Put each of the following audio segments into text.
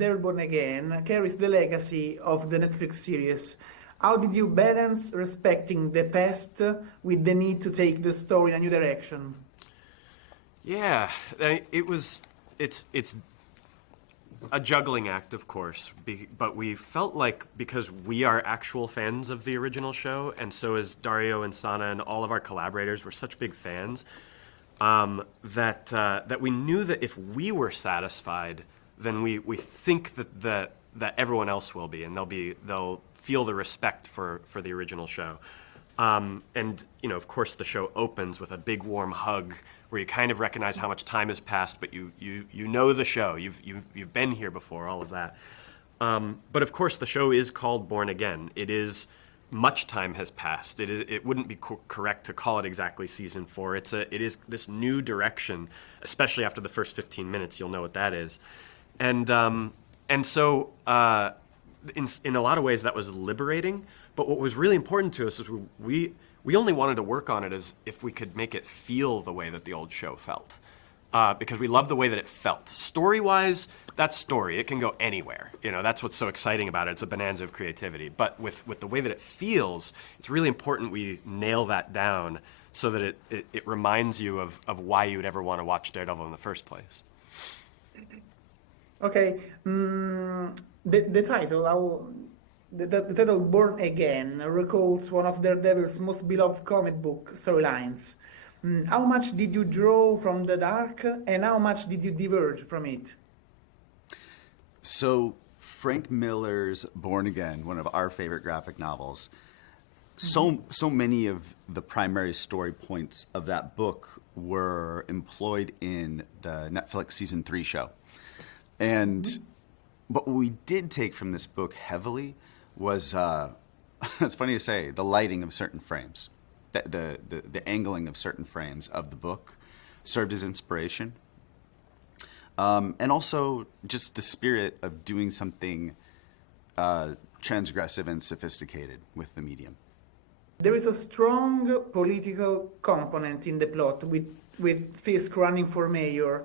Daredevil Born Again carries the legacy of the Netflix series. How did you balance respecting the past with the need to take the story in a new direction? Yeah, it's a juggling act, of course, but we felt like because we are actual fans of the original show, and so is Dario and Sana and all of our collaborators, we're such big fans, that we knew that if we were satisfied, then we think that everyone else will be, and they'll feel the respect for the original show. And of course, the show opens with a big warm hug where you kind of recognize how much time has passed, but you know the show. You've been here before, all of that. But of course, the show is called Born Again. It is much time has passed. It wouldn't be correct to call it exactly season 4. It is this new direction, especially after the first 15 minutes. You'll know what that is, and so in a lot of ways that was liberating. But what was really important to us is we only wanted to work on it as if we could make it feel the way that the old show felt. Because we love the way that it felt. Story-wise, that's story. It can go anywhere. That's what's so exciting about it. It's a bonanza of creativity. But with the way that it feels, it's really important we nail that down so that it reminds you of why you would ever want to watch Daredevil in the first place. Okay, the title, the title Born Again recalls one of Daredevil's most beloved comic book storylines. How much did you draw from the dark, and how much did you diverge from it? So, Frank Miller's Born Again, one of our favorite graphic novels, so many of the primary story points of that book were employed in the Netflix season 3 show. But what we did take from this book heavily was, it's funny to say, the lighting of certain frames. The angling of certain frames of the book served as inspiration. And also just the spirit of doing something transgressive and sophisticated with the medium. There is a strong political component in the plot with Fisk running for mayor.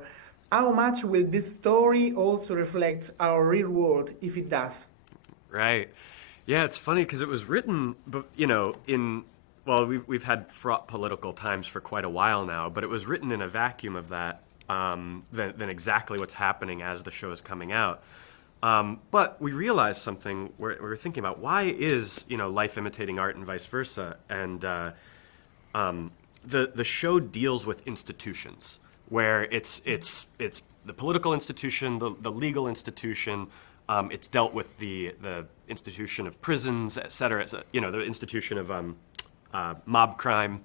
How much will this story also reflect our real world, if it does? Right. Yeah, it's funny because it was written, we've had fraught political times for quite a while now, but it was written in a vacuum of that than exactly what's happening as the show is coming out. But we realized something where we were thinking about why is life imitating art and vice versa, and the show deals with institutions where it's the political institution, the legal institution. It's dealt with the institution of prisons, et cetera, the institution of mob crime.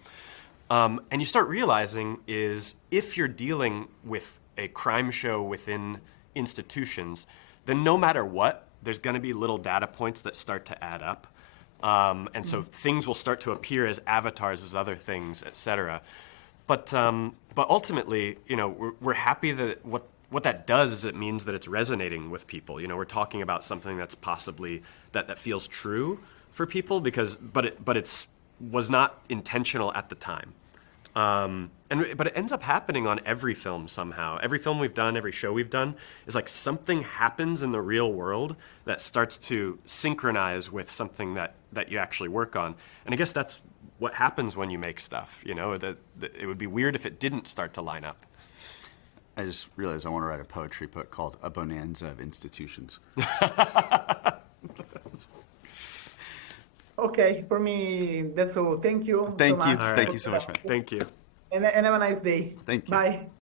And you start realizing is if you're dealing with a crime show within institutions, then no matter what, there's going to be little data points that start to add up. And so things will start to appear as avatars as other things, et cetera. But ultimately, we're happy that what that does is it means that it's resonating with people. We're talking about something that's possibly that feels true for people but it was not intentional at the time. But it ends up happening on every film somehow. Every film we've done, every show we've done is like something happens in the real world that starts to synchronize with something that you actually work on. And I guess that's what happens when you make stuff, that it would be weird if it didn't start to line up. I just realized I want to write a poetry book called A Bonanza of Institutions. Okay, for me, that's all. Thank you Thank so you. much. Thank you so much, man. Thank you. And have a nice day. Thank you. Bye.